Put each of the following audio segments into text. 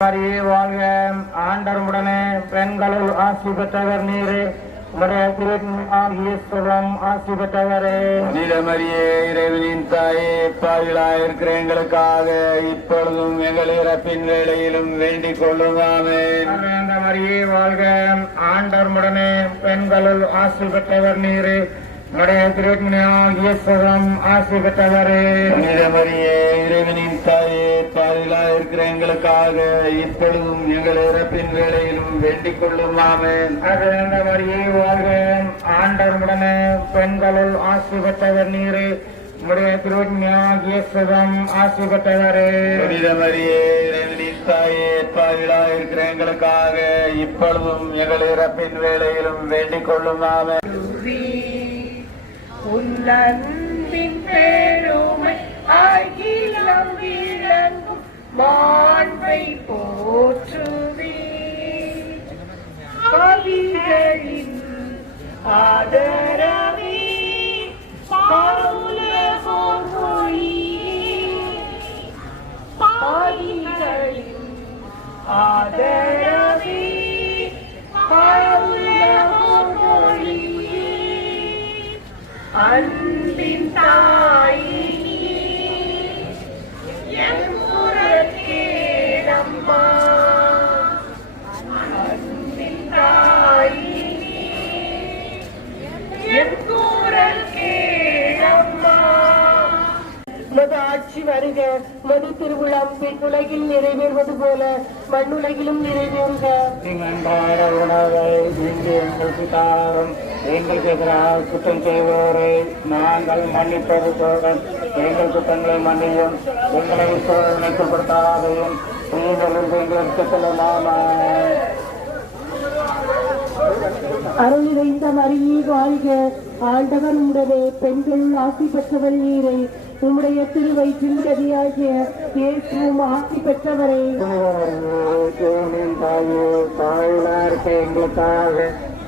மரியே வாழ்க. ஆண்டவருடனே பெண்களுள் ஆசி பெற்றவர் நீரே. உடைய திருத்தம் ஆசி பெற்றவரே. புனித மரியே, இறைவனின் தாயே, பாவிகளாயிருக்கிற எங்களுக்காக இப்பொழுதும் எங்கள் இறப்பின் வேளையிலும் வேண்டிக் கொள்ளும். ஆமென். மரியே வாழ்க. ஆண்டவருடனே பெண்களுள் ஆசி பெற்றவர் நீரே. உடைய திருத்தம் ஆசி பெற்றவரே. புனித மரியே, இறைவனின் தாயே, பாவிகளாயிருக்கிற எங்களுக்காக இப்பொழுதும் எங்கள் இறப்பின் வேளையிலும் வேண்டிக் கொள்ளும். ஆமென். மரியே வாழ்க. ஆண்டவருடனே பெண்களுள் ஆசி பெற்றவர் நீரே. உடைய திருத்தம் ஆசி பெற்றவரே. புனித மரியே, இறைவனின் தாயே, பாவிகளாயிருக்கிற எங்களுக்காக இப்பொழுதும் எங்கள் இறப்பின் வேளையிலும் வேண்டிக் கொள்ளும். ஆமென். உன்னன்பின் பெருமை அகிலம் விளங்கும் மாண்பை போற்றுவே. கவிகளின் ஆதரவே பவுலகோர் மொழியே. பாவிகளின் ஆதரவே பவுலகோர் மொழியே. அன்பின் தாயினி என் குரற்கேடம்மா. அன்பின் தாயினி என் குரற்கேடம்மா. மது ஆட்சி வருக. மது திருவிழாம்பின் உலகில் நிறைவேறுவது போல மண்ணுலகிலும் நிறைவேறுக. அன்றாட உணவை இன்று எங்களுக்கு தாரும். எங்களுக்கு எதிராக குற்றம் செய்வோரை நாங்கள் மன்னிப்பது போல எங்கள் குற்றங்களை மன்னியும். எங்களை சோதனைக்குட்படுத்தாதையும் தீமையிலிருந்து எங்களுக்கு செல்லலாமா. அருள் நிறைந்த மரியே வாழ்க. ஆண்டவர் உடனே பெண்கள் ஆசி பெற்றவர் நீரே. உம்முடைய திருவயிற்றின் கதியாகிய இயேசுவும் ஆசி பெற்றவரே. தாயே, தாயிலாருக்கு எங்களுக்காக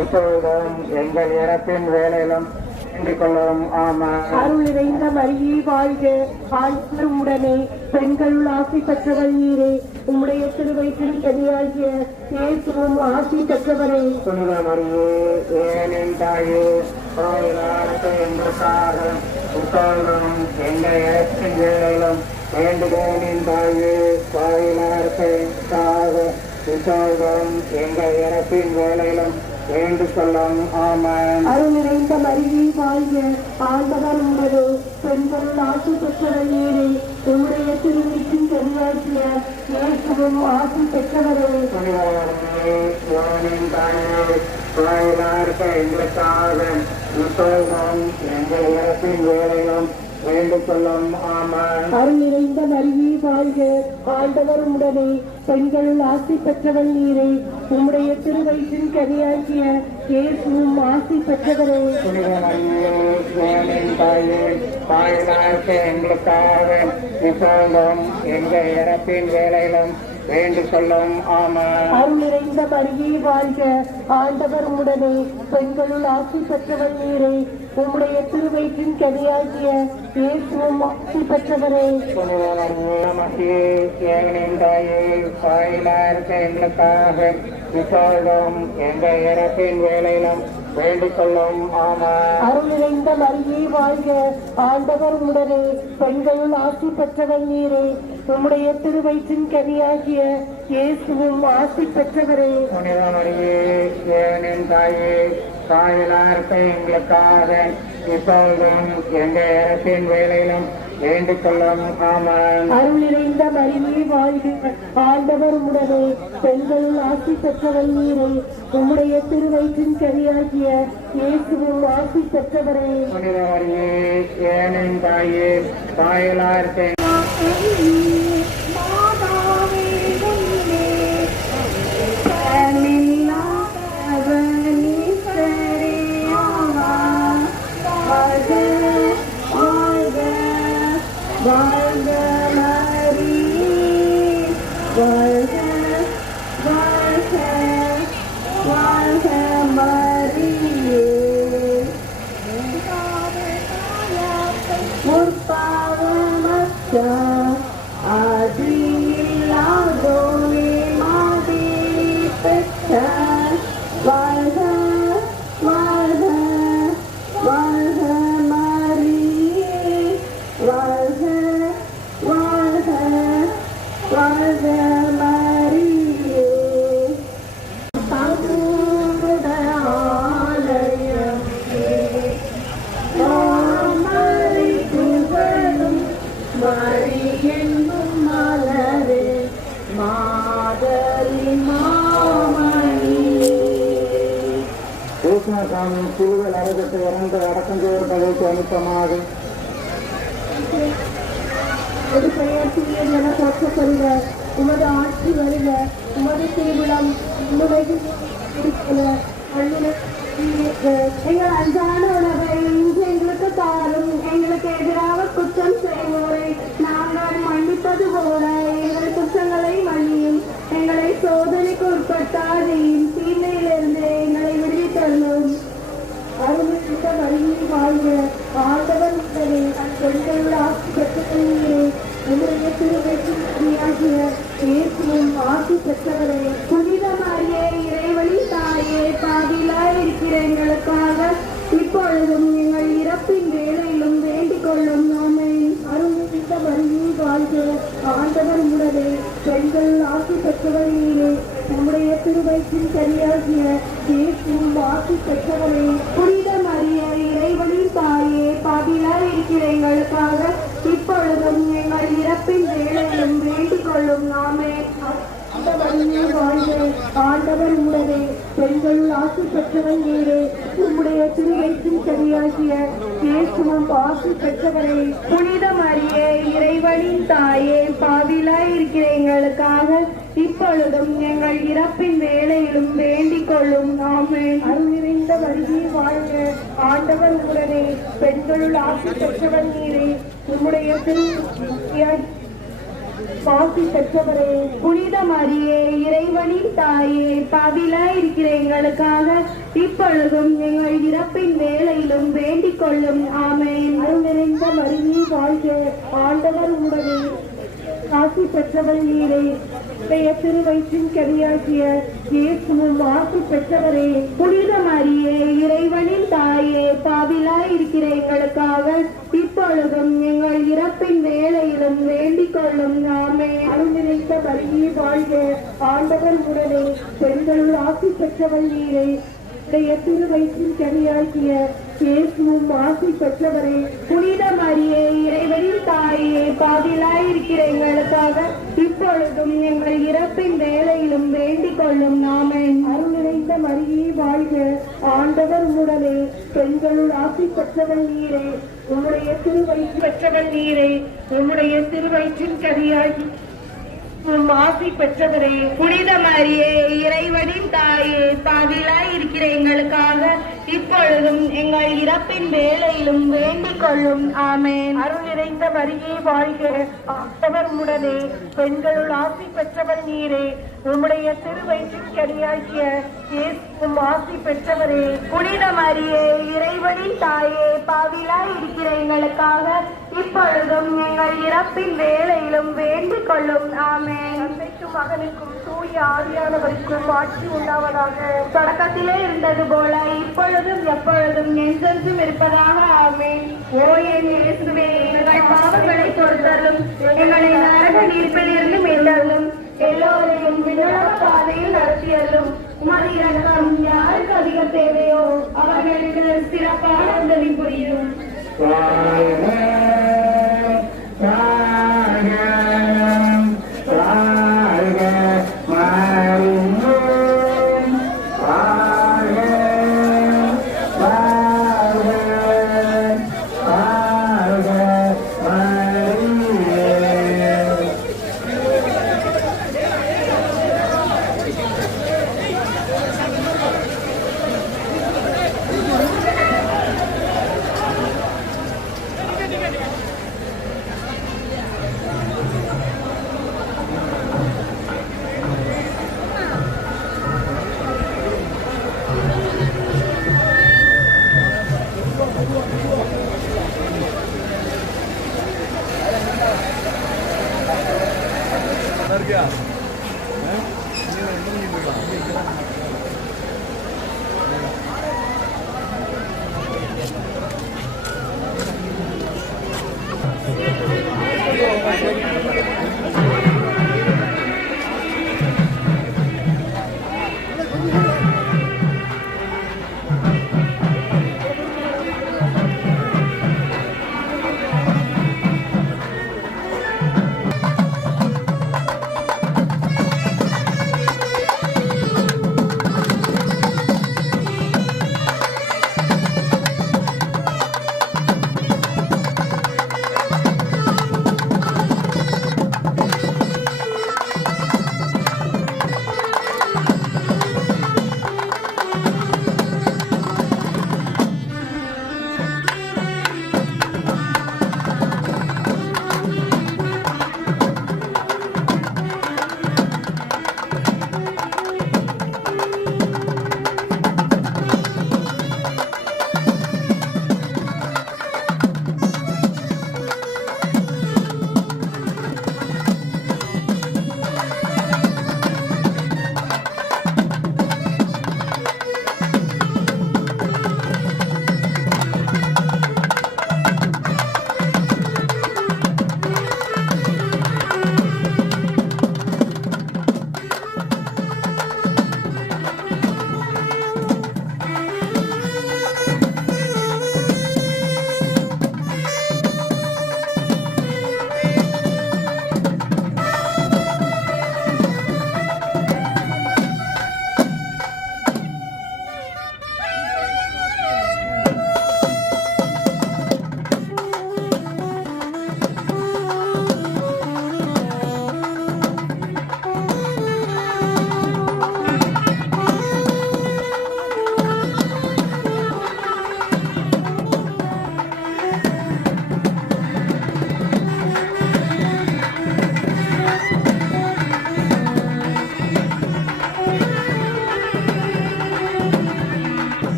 இப்பொழுதும் எங்கள் இறப்பின் வேலையிலும் வேண்டிக் கொள்ளும். ஆமா. அருள் நிறைந்த மரியே வாழ்க. ஆண்டவர் உடனே பெண்கள் ஆசி பெற்றவர் நீரே. உம்முடைய திருவயிற்றின் கதியாகிய இயேசுவும் ஆசி பெற்றவரே. புனித மரியே, ஏனின் தாயே, தாயிலாருக்கு எங்களுக்காக இப்பொழுதும் எங்கள் இறப்பின் வேலையிலும் வேண்டுகோளின் தாயே, தாயிலாருக்கு இப்பொழுதும் எங்கள் இறப்பின் வேலையிலும் வேண்டிக் கொள்ளும். ஆமென். அருள் நிறைந்த மரியே வாழ்க. ஆண்டவர் உடனே பெண்கள் ஆசி பெற்றவர் நீரே. உம்முடைய திருவயிற்றின் கதியாகிய இயேசுவும் ஆசி பெற்றவரே. புனித மரியே, ஏனின் தாயே, தாயிலாருக்கு எங்களுக்காக இப்பொழுதும் எங்கள் இறப்பின் வேலையிலும் வேண்டிக் கொள்ளும். ஆமென். அருள் நிறைந்த மரியே வாழ்க. ஆண்டவர் உடனே பெண்கள் ஆசி பெற்றவர் நீரே. உம்முடைய திருவயிற்றின் கனியாகிய இயேசுவும் ஆசி பெற்றவரே. புனித மரியே, ஏனின் தாயே, தாயிலாருக்கு எங்களுக்காக இப்பொழுதும் எங்கள் இறப்பின் வேலையிலும் வேண்டிக் கொள்ளும். ஆமென். அருள் நிறைந்த மரியே வாழ்க. ஆண்டவர் உடனே பெண்களுள் ஆசி பெற்றவர் நீரே. உம்முடைய திருவயிற்றின் கனியாகிய இயேசுவும் ஆசி பெற்றவரே. புனித மரியே, ஏனின் தாயே, தாயிலாருக்கு எங்களுக்காக இப்பொழுதும் எங்கள் இறப்பின் வேலையிலும் வேண்டிக் கொள்ளும். ஆமென். அருள் நிறைந்த மரியே வாழ்க. ஆண்டவர் உடனே பெண்களுள் ஆசி பெற்றவர் நீரே. உம்முடைய திருவயிற்றின் கனியாகிய இயேசுவும் ஆசி பெற்றவரே. புனித மரியே, ஏனின் தாயே, தாயிலாருக்கு எங்களுக்காக இப்பொழுதும் எங்கள் இறப்பின் வேலையிலும் வேண்டிக் கொள்ளும். ஆமென். அருள் நிறைந்த மரியே வாழ்க. ஆண்டவர் உடனே பெண்களுள் ஆசி பெற்றவர் நீரே. உம்முடைய திருவயிற்றின் கனியாகிய இயேசுவும் ஆசி பெற்றவரே. புனித மரியே, ஏனின் தாயே, தாயிலாருக்கு வாழ்க மரியே வாழ்க. வாழ்க வாழ்க மரியே. முற்பாவமற்ற ஆதி மாதரின் மாமணி. கிருஷ்ணசாமி சிலுவில் அறுபட்டு இறந்து அடக்கம் செய்யப்பட்டதற்கு அனுப்பமாக ஒரு பெயர்ச்சிய என போற்றப்படுக. உமது ஆட்சி வருக. உமது திருவிழம் எங்கள் அன்றாட உணவை இன்று எங்களுக்கு தாரும். எங்களுக்கு எதிராக குற்றம் செய்வோரை நாங்கள் மன்னிப்பது போல எங்கள் குற்றங்களை மன்னியும். எங்களை சோதனைக்கு உட்பட்டாதையும் தீமையிலிருந்து எங்களை விடுவித்தள்ளும். அருள்மிக்க வழியில் வாழ்க. ஆண்டவர் உடனே பெண்கள் ஆட்சி பெற்றவரே, உங்களுடைய திருவயிற்றியாகிய இயேசுவும் ஆட்சி பெற்றவரே, புனித மரியே இறைவழி தாயே, பாவிலாய் இருக்கிற எங்களுக்காக இப்பொழுதும் எங்கள் இறப்பின் வேளையிலும் வேண்டிக் கொள்ளும். ஆமென். அருள்மிக்க வழியில் வாழ்க. ஆண்டவர் உடனே பெண்கள் ஆட்சி பெற்றவர் நீரே, நம்முடைய திருவயிற்றின் சரியாகிய இயேசுவும் ஆட்சி பெற்றவரே, புனித மரியே இறைவழி தாயே, பாவிலாய் இருக்கிற எங்களுக்காக இப்பொழுதும் எங்கள் இறப்பின் வேளையிலும் வேண்டிக் கொள்ளும். ஆமென். ஆண்டவர் உடனே பெண்கள் ஆசி பெற்றவர் நீரே, உம்முடைய திருவயிற்றின் சரியாகிய இயேசுவும் ஆசி பெற்றவரே, புனித மரியே இறைவனின் தாயே, பாவிலாய் இருக்கிற எங்களுக்காக இப்பொழுதும் எங்கள் இறப்பின் வேளையிலும் வேண்டிக் கொள்ளும். ஆமென். அருள் நிறைந்த வருகை வாழ்க. ஆண்டவர் உடனே பெண்களுள் ஆசி பெற்றவர் நீரே, உம்முடைய ஆசி பெற்றவரே, புனித மரியே இறைவனின் தாயே, பாவிலாய் இருக்கிற எங்களுக்காக இப்பொழுதும் எங்கள் இறப்பின் வேளையிலும் வேண்டிக் கொள்ளும். ஆமென். அருள் நிறைந்த வருகை வாழ்க. ஆண்டவர் உடனே ஆசி பெற்றவர் நீரே, திருவயிற்றின் கனியாகிய இயேசுவும் ஆசி பெற்றவரே, புனித மரியே இறைவனின் தாயே, பாவிலாய் இருக்கிற எங்களுக்காக இப்பொழுதும் எங்கள் இறப்பின் வேளையிலும் வேண்டிக் கொள்ளும். ஆமென். அருள் நிறைந்த வருகை வாழ்க. ஆண்டவர் உடனே பெண்களுள் ஆசி பெற்றவர் நீரே, திருவயிற்றின் கனியாகிய இயேசுவும் ஆசி பெற்றவரே, புனித மரியே இறைவனின் தாயே, பாவிலாய் இருக்கிற எங்களுக்காக இப்பொழுதும் எங்கள் இறப்பின் வேளையிலும் வேண்டிக் கொள்ளும். ஆமென். அருள் நிறைந்த மரியே வாழ்க. ஆண்டவர் உடனே பெண்களுள் ஆசி பெற்றவர் நீரே, உம்முடைய திருவயிற்றின் பெற்றவர் நீரே, உம்முடைய திருவயிற்றின் கனியாகி ஆசி பெற்றவரே, புனித மரியே இறைவனின் தாயே, பாவிலாய் இருக்கிற எங்களுக்காக இப்பொழுதும் எங்கள் இறப்பின் வேளையிலும் வேண்டிக் கொள்ளும். ஆமென். அருள் நிறைந்த மரியே வாழ்க. ஆண்டவர் உடனே பெண்களுள் ஆசி பெற்றவர் நீரே, உம்முடைய திருவயிற்றின் கனியாகிய இயேசுவும் ஆசி பெற்றவரே, புனித மரியே இறைவனின் தாயே, பாவிலாய் இருக்கிற எங்களுக்காக இப்பொழுதும் எங்கள் இறப்பின் வேளையிலும் வேண்டிக் கொள்ளும். ஆமென். தந்தைக்கும் மகனுக்கும் தூய ஆவியானவருக்கும் ஆட்சி உண்டாவதாக. தொடக்கத்திலே இருந்தது போல இப்பொழுதும் எப்பொழுதும் என்றென்றும் இருப்பதாக. ஆமென். ஓ என் இயேசுவே, எங்கள் பாவங்களை பொறுத்தருளும், எங்களை நரக நீர்ப்பில் இருந்து மீட்டருளும், எல்லோரையும் விண்ணக பாதையில் நடத்தியருளும். உமது இரக்கம் யாருக்கு அதிக தேவையோ அவர்களுக்கு சிறப்பான உதவி புரியும்.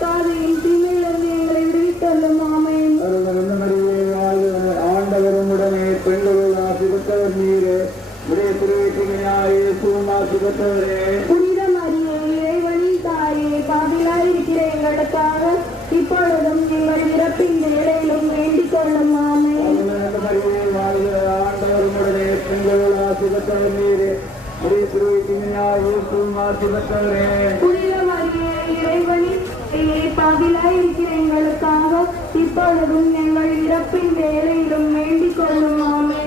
பாதையின் தீமையிலிருந்து எங்களை விடுவித்தள்ளும். ஆமென். ஆண்டவரும் உடனே பெண்களுள் ஆசிபத்தவர் நீரே, உடைய திருவேற்றினாயே ஆசிபத்தவரே. புனித மரியே இறைவனின் தாயே, பாவிலாயிருக்கிற எங்களுக்காக இப்பொழுதும் எங்கள் இறப்பின் வேளையிலும் வேண்டிக் கொள்ளும். ஆமென். ஆண்டவரும் உடனே பெண்களுள் ஆசிபத்தவர் நீரே, உடைய திருவேற்றினாயே ஆசிபத்தவரே. புனித மரியே இறைவனின் தாயே, பாவிலாயிருக்கிற எங்களுக்காக இப்பொழுதும் எங்கள் இறப்பின் வேளையிலும் வேண்டிக் கொள்ளும். ஆமென்.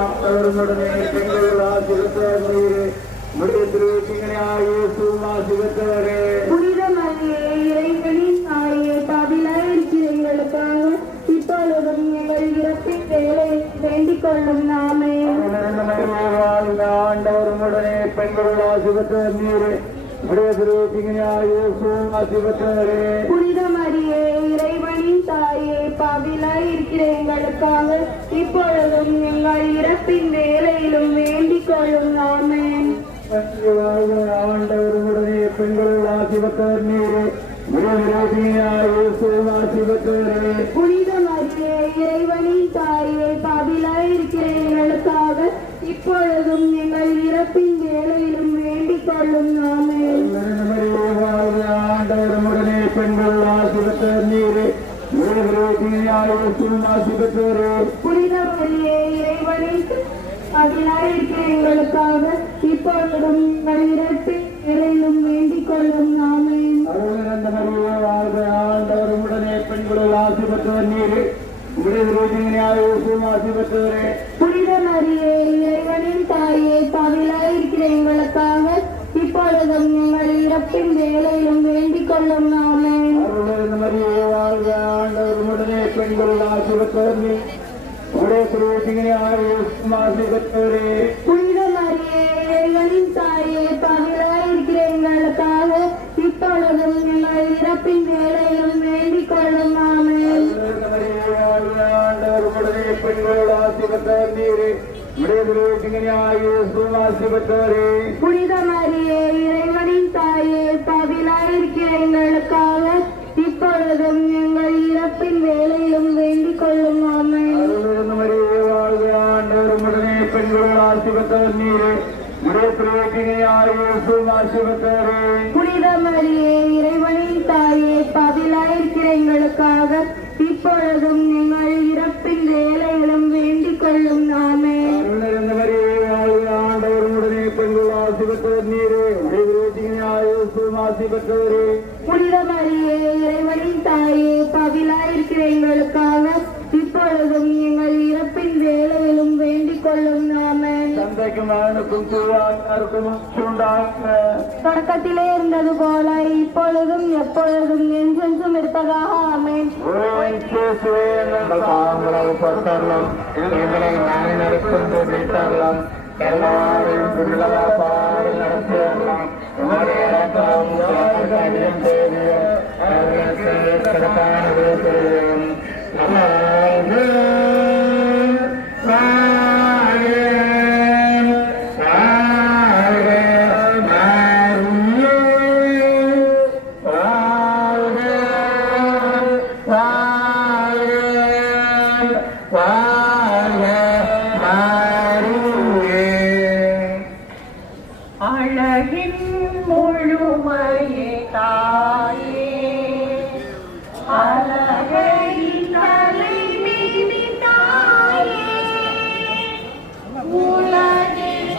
ஆண்டவருடனே பெண்கள் ஆசிபத்தவர் நீரே, உடைய திருவேற்றினாயே ஆசிபத்தவரே. புனித மரியே இறைவனின் தாயே, பாவிலாயிருக்கிற எங்களுக்காக இப்பொழுதும் எங்கள் இறப்பின் வேளையிலும் வேண்டிக் கொள்ளும். ஆமென். ஆண்டவரும் உடனே பெண்கள் ஆசிபத்தவர் நீரே, உடைய திருவேற்றினாயே ஆசிபத்தவரே. புனித மரியே இறைவனின் தாயே, பாவிலாயிருக்கிற எங்களுக்காக இப்பொழுதும் எங்கள் இறப்பின் வேளையிலும் வேண்டிக் கொள்ளும். ஆமென். ஆண்டவரும் உடனே பெண்கள் ஆசிபத்தவர் நீரே, உடைய திருவேற்றினாயே ஆசிபத்தவரே. புனித மரியே இறைவனின் தாயே, பாவிலாயிருக்கிற எங்களுக்காக இப்பொழுதும் எங்கள் இறப்பின் வேளையிலும் வேண்டிக் கொள்ளும். ஆமென். ஆண்டவரும் உடனே பெண்கள் ஆசிபத்தவர் நீரே, உடைய திருவேற்றினாயே ஆசிபத்தவரே. புனித மரியே இறைவனின் பாவிலாயிருக்கிற எங்களுக்காக இப்பொழுதும் எங்கள் இறப்பின் வேளையிலும் வேண்டிக் கொள்ளும். ஆமென். ஆண்டவரும் உடனே பெண்கள் ஆசிபத்தவர் நீரே, உடைய திருவேற்றினாயே ஆசிபத்தவரே. புனித மரியே இறைவனின் தாயே, பாவிலாயிருக்கிற எங்களுக்காக இப்பொழுதும் எங்கள் இறப்பின் வேளையிலும் வேண்டிக் கொள்ளும். ஆமென். ஆண்டவரும் உடனே பெண்கள் ஆசிபத்தவர் நீரே, உடைய திருவேற்றினாயே ஆசிபத்தவரே. புனித மரியே இறைவனின் தாயே, பாவிலாயிருக்கிற எங்களுக்காக இப்பொழுதும் எங்கள் இறப்பின் வேளையிலும் வேண்டிக் கொள்ளும். ஆமென். ஆண்டவரும் உடனே பெண்கள் ஆசிபத்தவர் நீரே, உடைய திருவேற்றினாயே ஆசிபத்தவரே. புனித மரியே இறைவனின் தாயே, பாவிலாயிருக்கிற எங்களுக்காக இப்பொழுதும் எங்கள் இறப்பின் வேளையிலும் வேண்டிக் கொள்ளும். ஆமென். ஆண்டவரும் உடனே பெண்கள் ஆசிபத்தவர் நீரே, உடைய திருவேற்றினாயே ஆசிபத்தவரே. புனித மரியே இறைவனின் தாயே, பாவிலாயிருக்கிற எங்களுக்காக இப்பொழுதும் எங்கள் இறப்பின் வேளையிலும் வேண்டிக் கொள்ளும். ஆமென். ஆண்டவரும் உடனே பெண்கள் ஆசிபத்தவர் நீரே, உடைய திருவேற்றினாயே ஆசிபத்தவரே. புனித மரியே இறைவனின் தாயே, பாவிலாயிருக்கிற எங்களுக்காக இப்பொழுதும் எங்கள் இறப்பின் வேளையிலும் வேண்டிக் கொள்ளும். ஆமென். தந்தைக்கும் மகனுக்கும் தூயாருக்கும் உண்டாக தொடக்கத்திலே இருந்தது போல இப்பொழுதும் எப்பொழுதும் என்றென்றும் இருப்பதாக. ஆமென். எங்களை நடத்தும் வீட்டாரலாம் எல்லாரையும் பாடு நடத்தியலாம். உங்களுடைய அழகின் முழுமையே தாயே, அழகின் தலைவிதி தாயே, உலகில்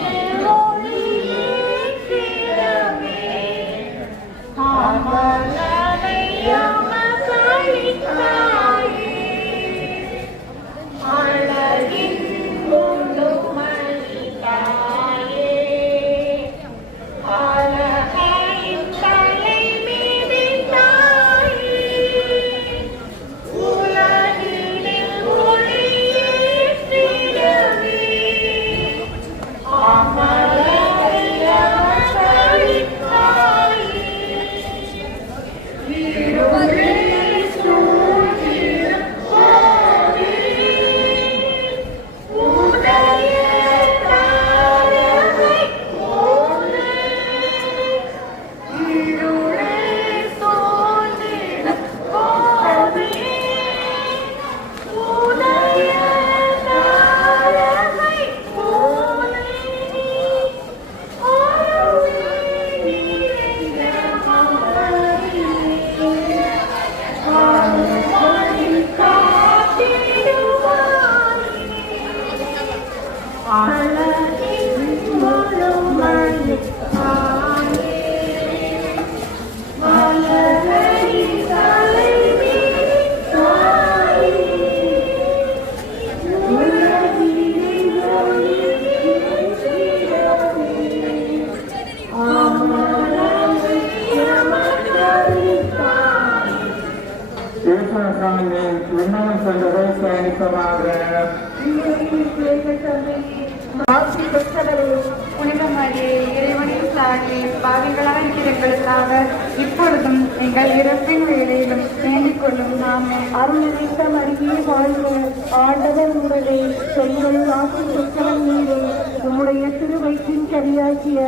ஒளியேற்றிடவே அமலனை அமர்ந்தளித்தாயே. அழகின் முழுமையே தாயே, அழகின் தலைவிதி தாயே, உலகினில் ஒளியேற்றிடவே அமலனை அமர்ந்தளித்தாயே. தேசசாமி உண்ணவன் சென்றதை கணிசமாக ஆசி பெற்றவரே புனித மரியே இறைவனின் தாயே பாவிகளாய் எங்களுக்காக இப்பொழுதும் எங்கள் இறப்பின் வேளையிலும் வேண்டிக் கொள்ளும் நாமே. அருள் நிறைந்த மரியே வாழ்க, ஆண்டவர் உடனே பெண்கள் ஆசி பெற்றவன் நீரே, உம்முடைய திருவயிற்றின் கரியாகிய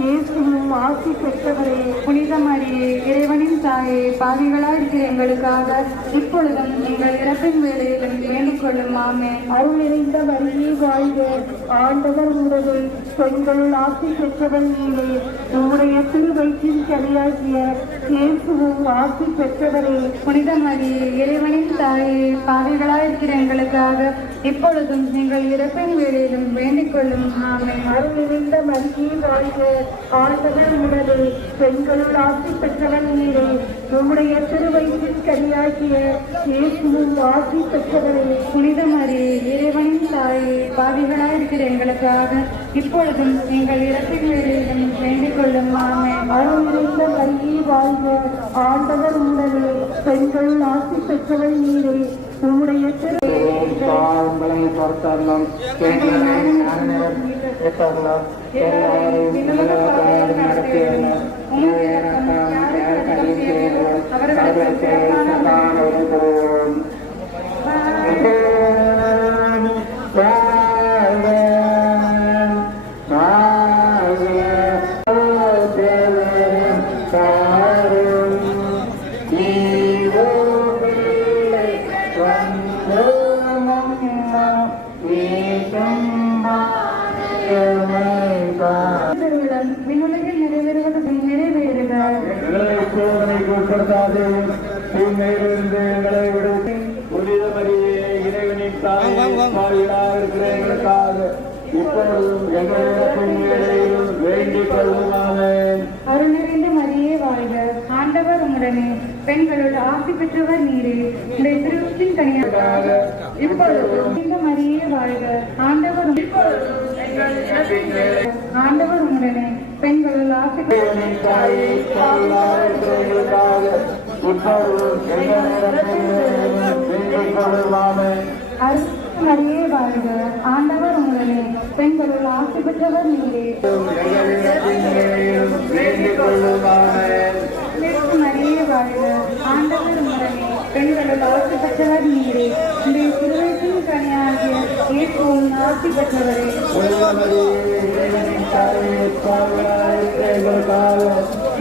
இயேசுவும் ஆசி பெற்றவரே. புனித மரியே இறைவனின் தாயே பாவிகளாய் எங்களுக்காக இப்பொழுதும் எங்கள் இறப்பின் வேளையிலும் வேண்டிக் கொள்ளும் ஆமே. அருள் நிறைந்த மரியே வாழ்க, ஆண்டவர் உடனே பெண்கள் ஆசி பெற்றவன் நீரே, உம்முடைய திருவயிற்றின் கரியாகிய இயேசுவும் ஆசி பெற்றவரே. புனித மரியே இறைவனின் தாயே பாவிகளாய் எங்களுக்காக இப்பொழுதும் எங்கள் இறப்பின் வேளையிலும் வேண்டிக் கொள்ளும் ஆமே. அருள் நிறைந்த மரியே வாழ்க, ஆண்டவர் உடனே பெண்கள் ஆசி பெற்றவன் நீரே, உம்முடைய திருவயிற்றின் கரியாகிய இயேசுவும் ஆசி பெற்றவரே. புனித மரியே இறைவனின் தாயே பாவிகளாய் எங்களுக்காக இப்பொழுதும் எங்கள் இறப்பின் வேளையிலும் வேண்டிக் கொள்ளும் ஆமே. அருள் நிறைந்த மரியே வாழ்க, ஆண்டவர் உடனே பெண்கள் ஆசி பெற்றவன் நீரே, உம்முடைய தாங்களை பொறுத்தரலாம் விண்ணுலகில் நிறைவேறுவது நிறைவேறுக. சோதனைக்கு உட்படுத்தாது, தீமையிலிருந்து எங்களை விடுவித்து புனித மரியே இறைவனின் தாயே பாவிகளாய் இருக்கிற எங்களுக்காக இப்பொழுதும் எங்கள் இறப்பின் வேளையிலும் வேண்டிக் கொள்ளும் ஆமென். அருள் நிறைந்த மரியே வாழ்க, ஆண்டவர் உம்முடனே பெண்களுள் ஆசி பெற்றவர் நீரே, உடைய திருவத்தின் கனியாக இப்பொழுதும் இந்த மரியே வாழ்க, ஆண்டவர் ஆண்டவர் உம்முடனே பெண்களுள் ஆசி இறைவனின் தாயே பாவிகளாய் இருக்கிற எங்களுக்காக இப்பொழுதும் எங்கள் இறப்பின் வேளையிலும் வேண்டிக் கொள்ளும் ஆமென். அருள் மரியே வாழ்க, ஆண்டவர் உம்முடனே பெண்களுள் ஆசி பெற்றவர் நீரே, எங்கள் இறப்பின் வேளையிலும் வேண்டிக் கொள்ளும் ஆமென். மரியே வாழ்க, ஆண்டவர் உம்முடனே பெண்களுள் ஆசி பெற்றவர் நீரே, உடைய திருவயிற்றின் கனியாகிய இயேசுவும் ஆசி பெற்றவரே. புனித மரியே இறைவனின் தாயே பாவிகளாய் இருக்கிற எங்களுக்காக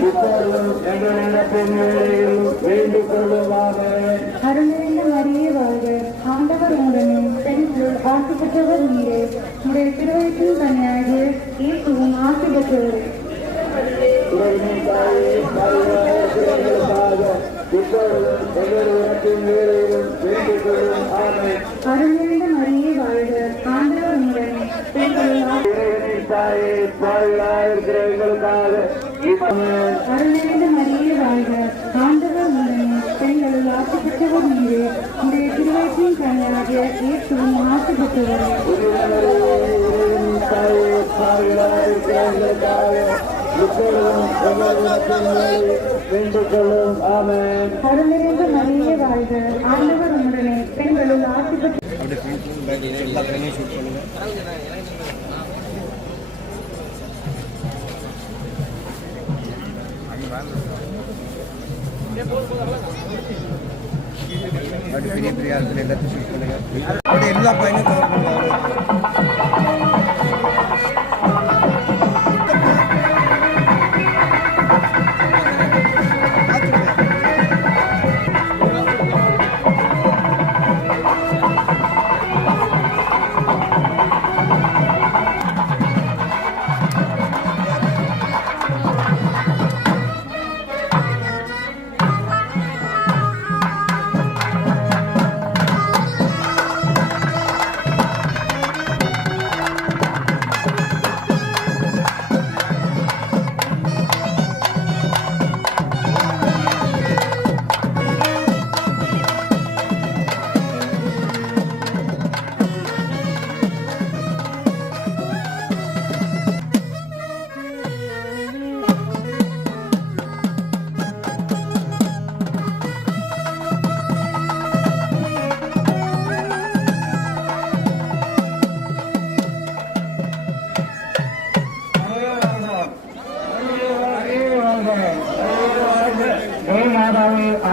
இப்பொழுதும் எங்கள் இறப்பின் வேளையிலும் வேண்டிக் கொள்ளும் ஆமென். அருள் நிறைந்த மரியே வாழ்க, ஆண்டவர் உம்முடனே பெண்களுள் ஆசி பெற்றவர் நீரே, உடைய திருவயிற்றின் கனியாகிய இயேசுவும் ஆசி பெற்றவரே. இறைவனின் தாயே பாவிகளாய் இருக்கிற எங்களுக்காக இப்பொழுதும் எங்கள் இறப்பின் வேளையிலும் வேண்டிக் கொள்ளும் ஆமென். அருள் நிறைந்த மரியே வாழ்க, ஆண்டவர் உம்முடனே பெண்களுள் இறைவனின் தாயே பாவிகளாய் இருக்கிற எங்களுக்காக இப்பொழுதும் அருள் நிறைந்த மரியே வாழ்க, ஆண்டவர் உம்முடனே பெண்களுள் ஆசி பெற்றவர் நீரே, உடைய திருவயிற்றின் கனியாகிய இயேசுவும் ஆசி பெற்றவரே. இறைவனின் தாயே பாவிகளாய் இருக்கிற எங்களுக்காக இப்பொழுதும் எங்கள் இறப்பின் வேளையிலும் வேண்டிக் கொள்ளும் ஆமென். அருள் நிறைந்த மரியே வாழ்க, ஆண்டவர் உம்முடனே பெண்களுள் ஆசி பெற்ற பெரிய பெரிய ஆட்கள் எல்லாத்தையும் ஷூட் பண்ணுங்க. அப்படியே எல்லா பையனும் கவர் பண்ணுவாங்க.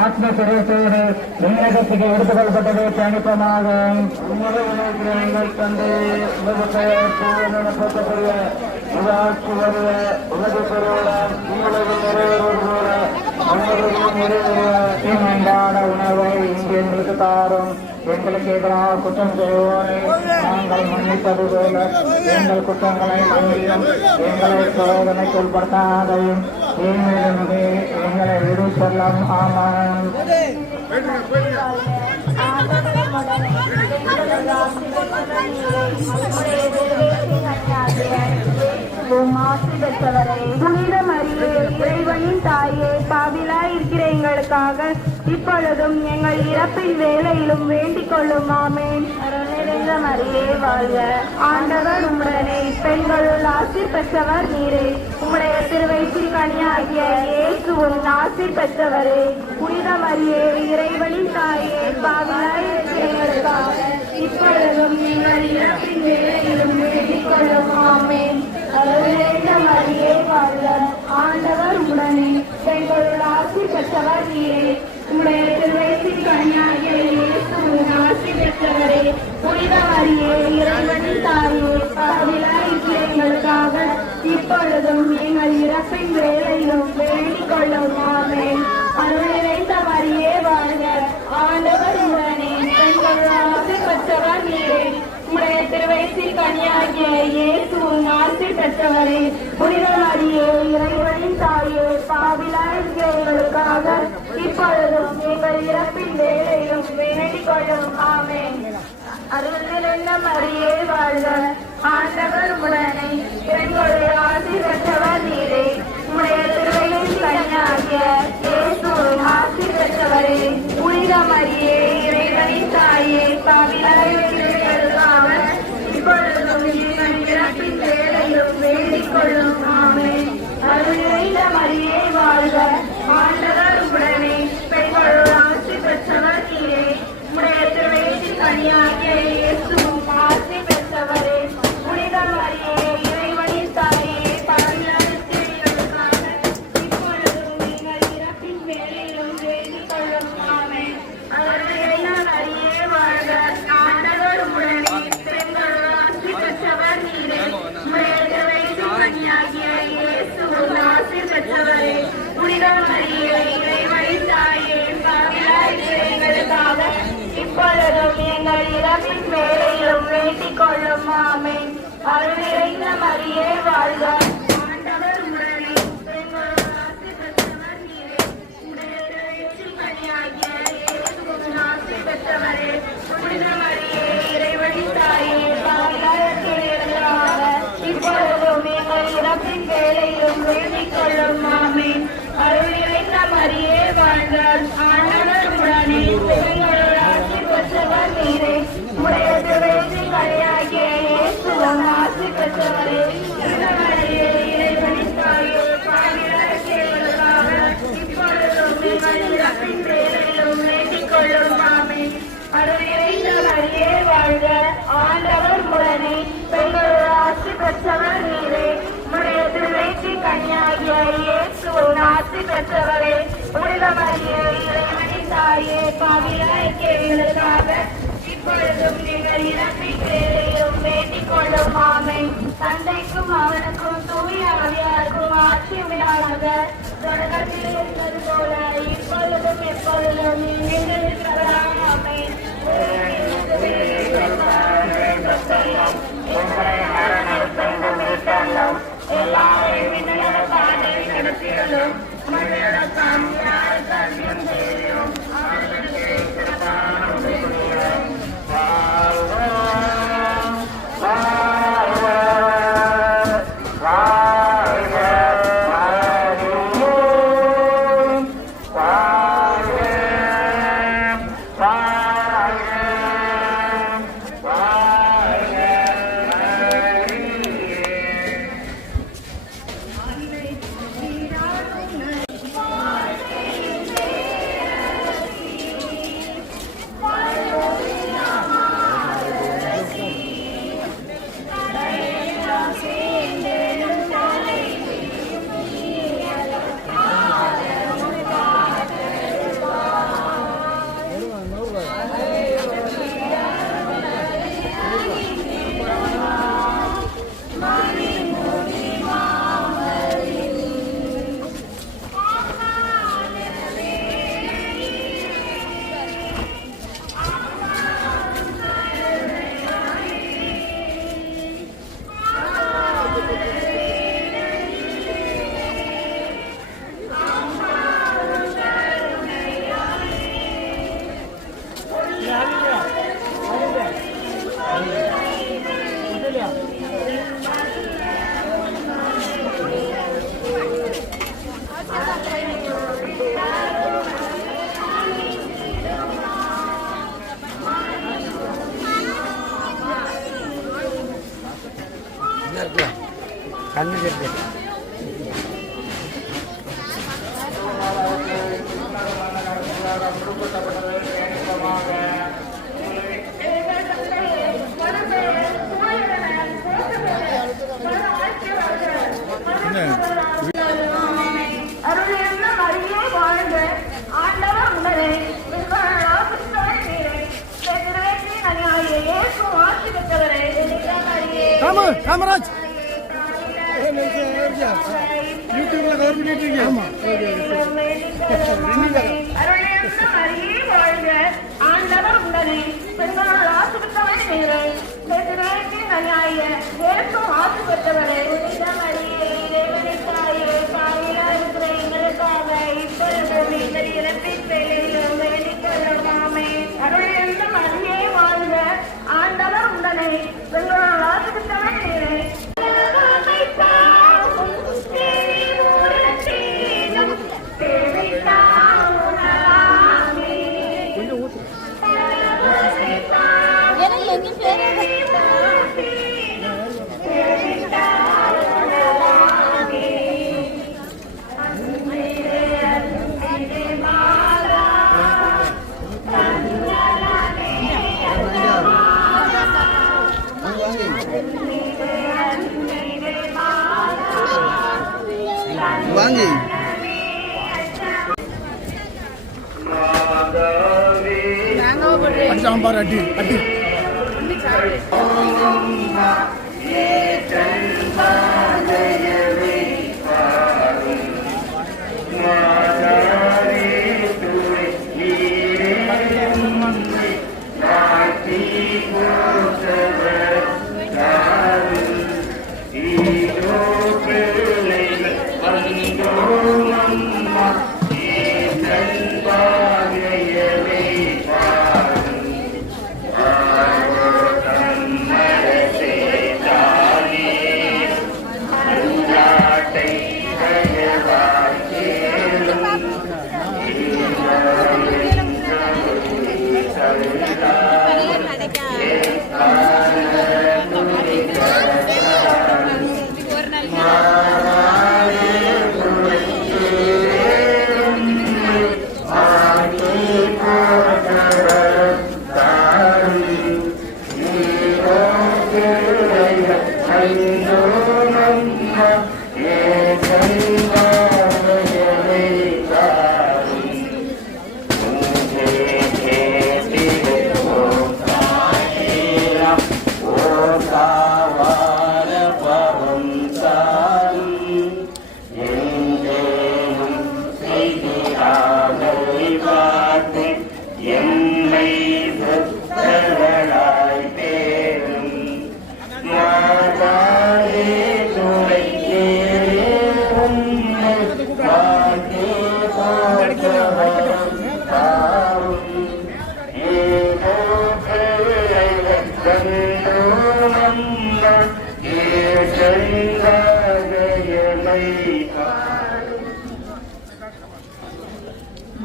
ஆத்ம சிறைத்தோடு விண்ணகத்துக்கு எடுத்துக் கொள்ளப்பட்டதை கணிப்பமாக எங்கள் தந்தை போற்றக்கூடிய ஆட்சி வருவ உலக பெறுவதால் உலகில் நிறைவேறுவதோட அன்றாட உணவை இங்கு எங்களுக்கு தாரும். எங்களுக்கு எதிராக குற்றம் செய்வோரை நாங்கள் மன்னிப்பது போல எங்கள் குற்றங்களை மன்னியும். எங்களை சோதனைக்கு உட்படுத்தாதையும் எங்களை விடு செல்லும். ஆமாம். புனித மரியே இறைவனின் தாயே பாவிலாய் இருக்கிற எங்களுக்காக இப்பொழுதும் எங்கள் இறப்பின் வேலையிலும் வேண்டிக் கொள்ளும். ஆமென். நிறைந்த மரியே வாழ்க. ஆண்டவர் உம்முடனே பெண்களுள் ஆசீர் பெற்றவர் நீரே. உம்முடைய திருவயிற்றின் கனியாகிய இயேசுவும் ஆசீர் பெற்றவரே. புனித மரியே இறைவனின் தாயே பாவிலாய் இருக்கிற எங்களுக்காக இப்பொழுதும் எங்கள் இறப்பின் வேலையிலும் வேண்டிக் கொள்ளும். ஆமென். நிறைந்த மரியே வாழ்க. ஆண்டவர் உடனே பெண்களுள் ஆசீர் பெற்றவர் நீரே. உம்முடைய திருவயிற்றின் கனியாகிய இயேசுவும் ஆசீர் பெற்றவரே. புனித மரியே இறைவனின் தாயே பாவிலாய் இருக்கிற எங்களுக்காக இப்பொழுதும் எங்கள் இறப்பின் வேலையிலும் வேண்டிக் கொள்ளும். ஆமென். அருள் நிறைந்த மரியே வாழ்க. ஆண்டவர் உடனே பெண்களுள் ஆசீர் பெற்றவர் நீரே. உம்முடைய திருவயிற்றின் கனியாகிய இயேசுவும் ஆசீர் பெற்றவரே. புனித மரியே இறைவனின் தாயே பாவிலாய் இருக்கிற எங்களுக்காக இப்பொழுதும் எங்கள் இறப்பின் வேலையிலும் வேண்டிக் கொள்ளும். ஆமென். அருள் நிறைந்த மரியே வாழ்க. ஆண்டவர் உடனே பெண்களுள் ஆசீர் பெற்றவர் நீரே. உம்முடைய திருவயிற்றின் கனியாகிய இயேசுவும் ஆசீர் பெற்றவரே. புனித மரியே இறைவனின் தாயே பாவிலாய் இருக்கிற எங்களுக்காக இப்பொழுதும் எங்கள் இறப்பின் வேலையிலும் வேண்டிக் கொள்ளும். ஆமென். அருள் நிறைந்த மரியே வாழ்க. ஆண்டவர் உடனே பெண்களுள் ஆசீர் பெற்றவர் நீரே. உம்முடைய திருவயிற்றின் கனியாகிய இயேசுவும் ஆசீர் பெற்றவரே. புனித மரியே இறைவனின் தாயே பாவிலாய் இருக்கிற எங்களுக்காக இப்பொழுதும் எங்கள் இறப்பின் வேலையிலும் வேண்டிக் கொள்ளும். ஆமென். அருள் நிறைந்த மரியே வாழ்க. ஆண்டவர் உடனே பெண்களுள் ஆசீர் பெற்றவர் நீரே. உம்முடைய திருவயிற்றின் கனியாகிய இயேசுவும் ஆசீர் பெற்றவரே. புனித மரியே இறைவனின் தாயே பாவிலாய் இருக்கிற எங்களுக்காக இப்பொழுதும் எங்கள் இறப்பின் வேலையிலும் வேண்டிக் கொள்ளும். ஆமென். அருள் நிறைந்த மரியே வாழ்க. ஆண்டவர் உடனே பெண்களுள் ஆசீர் பெற்றவர் நீரே. உம்முடைய திருவயிற்றின் கனியாகிய இயேசுவும் ஆசீர் பெற்றவரே. புனித மரியே இறைவனின் தாயே பாவிலாய் இருக்கிற எங்களுக்காக இப்பொழுதும் எங்கள் இறப்பின் வேலையிலும் வேண்டிக் கொள்ளும். ஆமென். அருள் நிறைந்த மரியே வாழ்க. ஆண்டவர் உடனே பெண்களுள் ஆசீர் பெற்றவர் நீரே. உம்முடைய திருவயிற்றின் கனியாகிய இயேசுவும் ஆசீர் பெற்றவரே. புனித மரியே இறைவனின் தாயே பாவிலாய் இருக்கிற எங்களுக்காக இப்பொழுதும் எங்கள் இறப்பின் வேலையிலும் வேண்டிக் கொள்ளும். ஆமென். அருள் நிறைந்த மரியே வாழ்க. ஆண்டவர் உடனே பெண்களுள் ஆசீர் பெற்றவர் நீரே. உம்முடைய திருவயிற்றின் கனியாகிய இயேசுவும் ஆசீர் பெற்றவரே. புனித மரியே இறைவனின் தாயே பாவிலாய் இருக்கிற எங்களுக்காக இப்பொழுதும் எங்கள் இறப்பின் வேலையிலும் வேண்டிக் கொள்ளும். ஆமென். தந்தைக்கும் அவனுக்கும் தூய ஆவியாருக்கும் ஆட்சி உண்டாக தொடக்கத்தில் இருந்தது போல இப்பொழுதும் எப்பொழுதும் எங்களுக்கெல்லாம். ஆமென். எல்லாரையும் நடத்தியலும் மனிதனுக்கும் யாருக்கும் செய்யும். கண்ணு கட்டு காமராஜ் யூடியூப்ல கவர் பண்ணிட்டு இருக்கீங்க. ஆமா ஆண்டவர் உடனே பெண்களால் ஆசிரியத்தவரை நீரை ஆசி பெற்றவரை இருக்கிற எங்களுக்காக இப்பொழுது எங்கள் இறப்பின் வேலையிலும் வேண்டிக்கொள்ளுமாமே. அருள் மரியே வாழ்க ஆண்டவர் உடனே பெண்களால் ஆசி பெற்றவரை நீரை வாங்கி சாம்பார் அடி அடி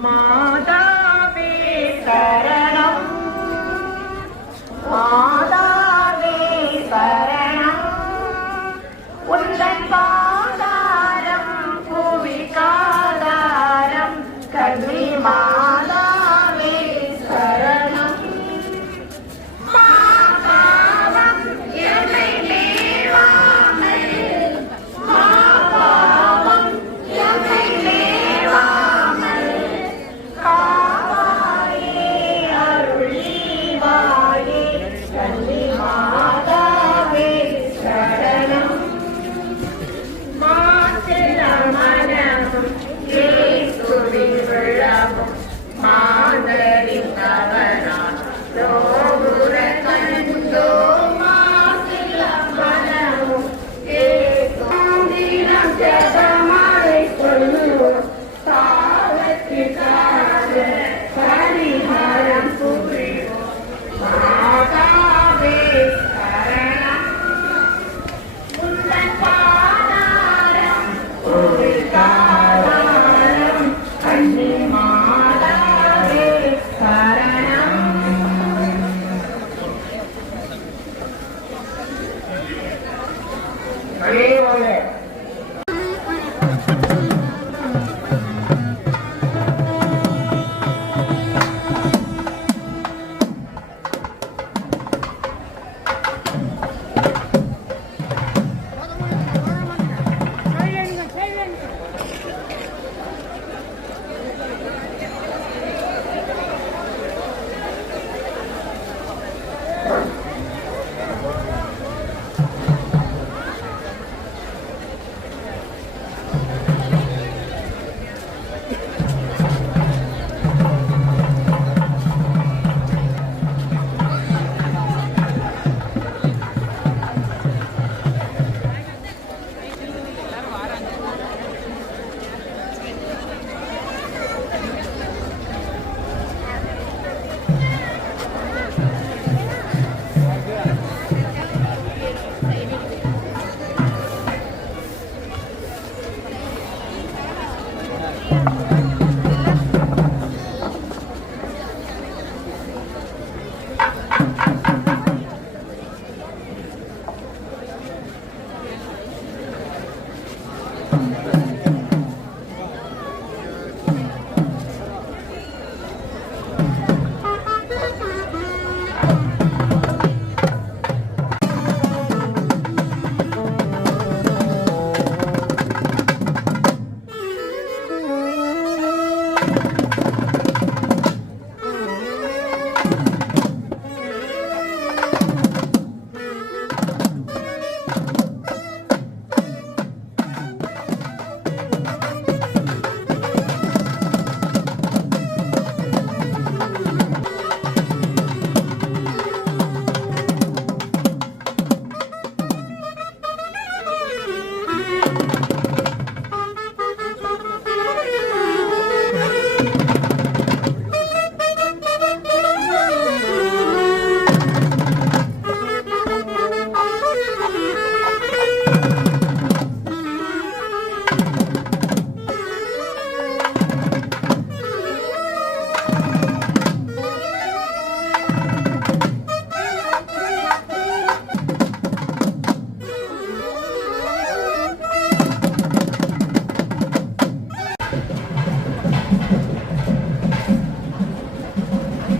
மாதாவே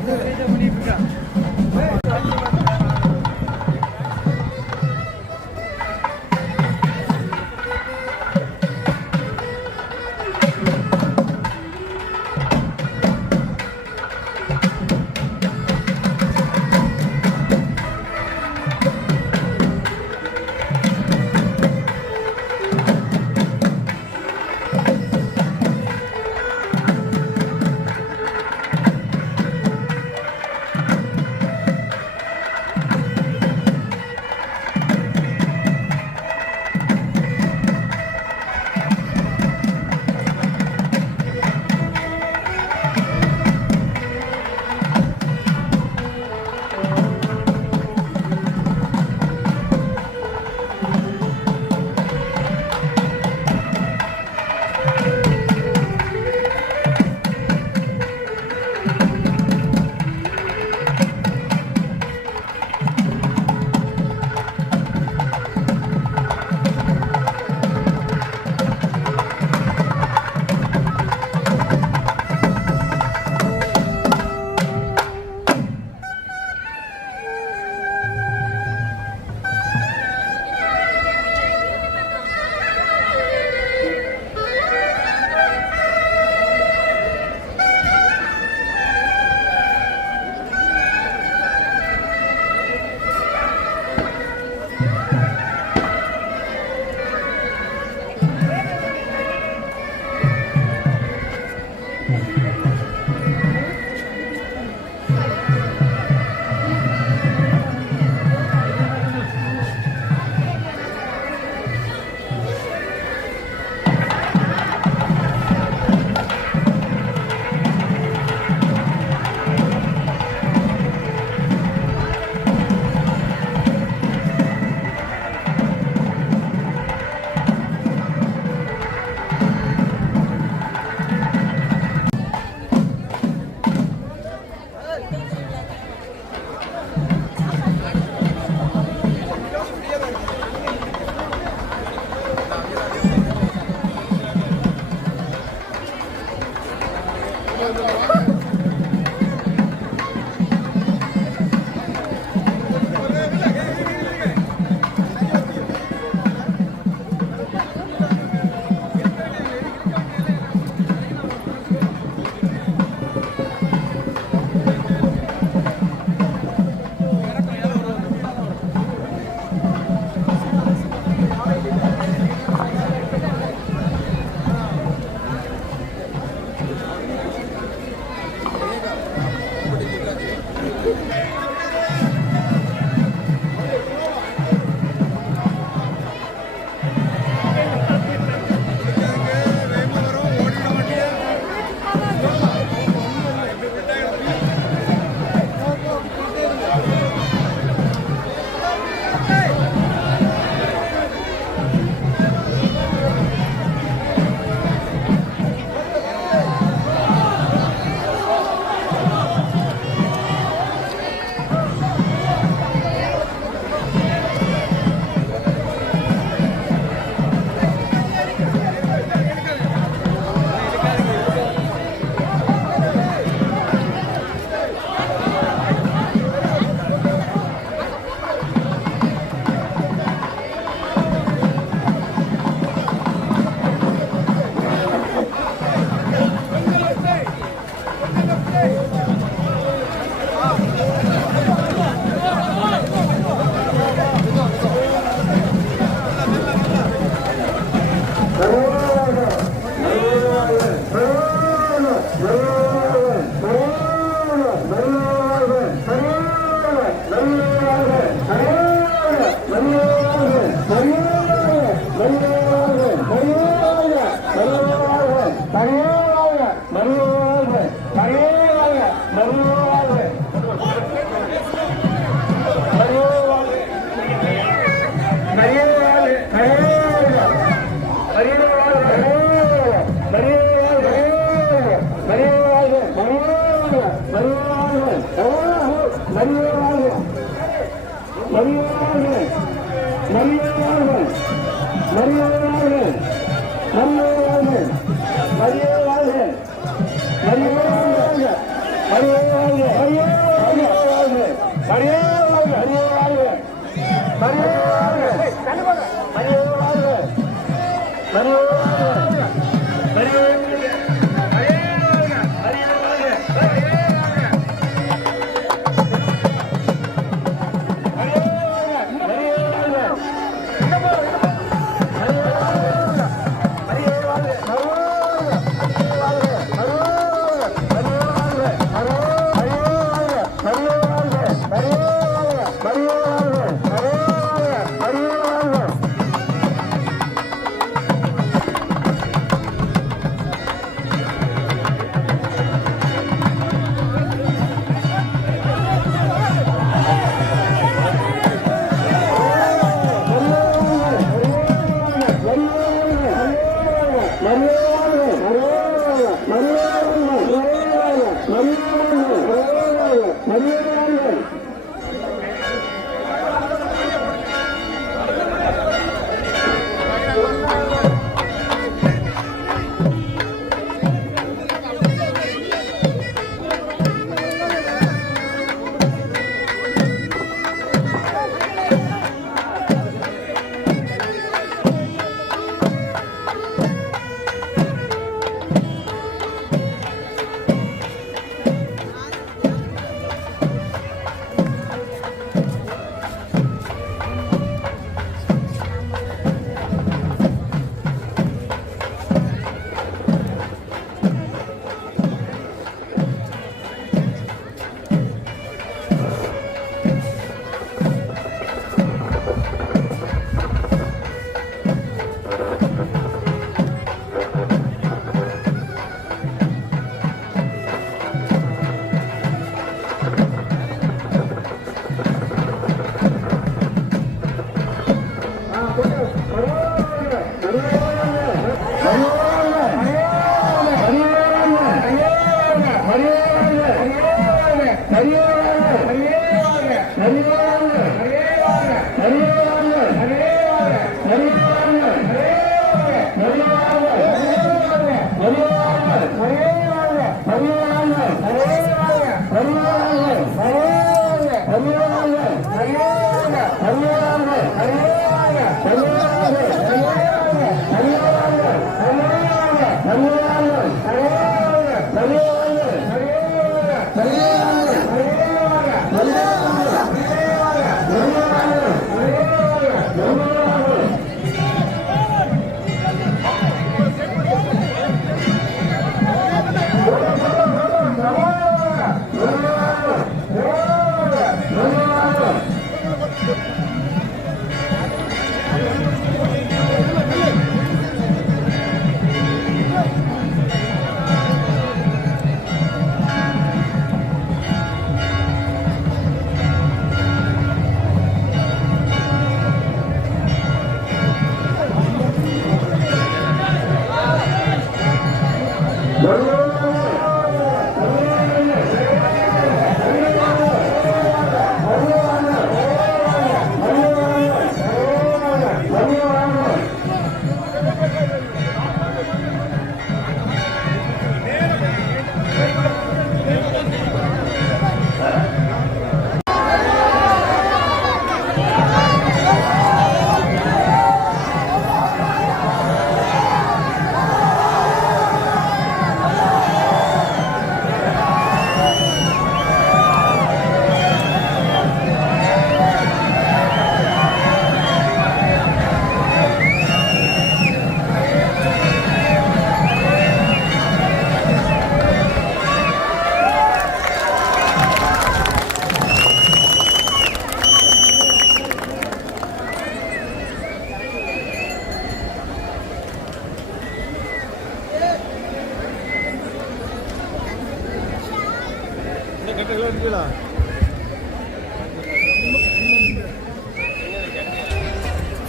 மரியாதை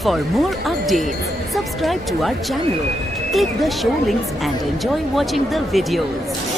For more updates, subscribe to our channel, click the show links and enjoy watching the videos.